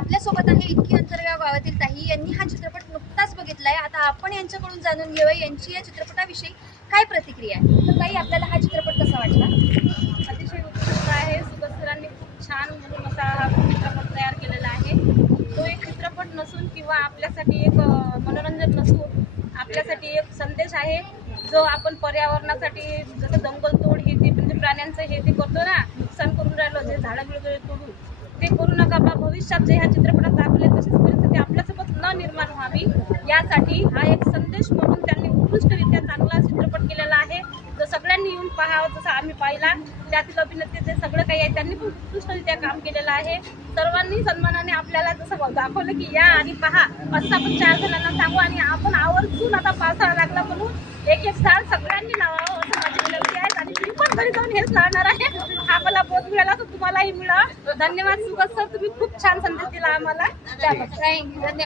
आपल्यासोबत आहे इतकी अंतरगाव गावातील ताई यांनी हा चित्रपट नुकताच बघितलाय। आता आपण यांच्याकडून जाणून घेऊया यांची या चित्रपटाविषयी काय प्रतिक्रिया आहे। तर ताई, आपल्याला हा चित्रपट कसा वाटला? अतिशय उत्कृष्ट आहे। सुगत सरांनी खूप छान म्हणून असा हा चित्रपट तयार केलेला आहे। तो एक चित्रपट नसून किंवा आपल्यासाठी एक मनोरंजन नसून आपल्यासाठी एक संदेश आहे, जो आपण पर्यावरणासाठी जसं जंगलतोड हे ते म्हणजे प्राण्यांचं हे ते करतो ना, नुकसान करून राहिलो, जे झाडं वगैरे तोडून ते करू नका बा। भविष्यात जे ह्या चित्रपटात दाखवले तशीच परिस्थिती आपल्यासोबत न निर्माण व्हावी यासाठी हा एक संदेश म्हणून त्यांनी उत्कृष्टरित्या चांगला चित्रपट केलेला आहे, जो सगळ्यांनी येऊन पाहावं। जसं आम्ही पाहिला, त्यातील अभिनेते जे सगळं काही आहे त्यांनी पण उत्कृष्टरित्या काम केलेलं आहे। सर्वांनी सन्मानाने आपल्याला जसं दाखवलं की या आणि पहा, असं आपण 4 जणांना सांगू आणि आपण आवर्जून आता पावसाळा लागला म्हणून एक झाड सगळ्यांनी लावावं असं माझी विनंती आहे। आणि मी पण घरी जाऊन हेच लावणार आहे। हा मला बोध मिळाला तर तुम्हालाही मिळा। धन्यवाद सुगत सर, तुम्ही खूप छान संदेश दिला आम्हाला, त्याबद्दल धन्यवाद।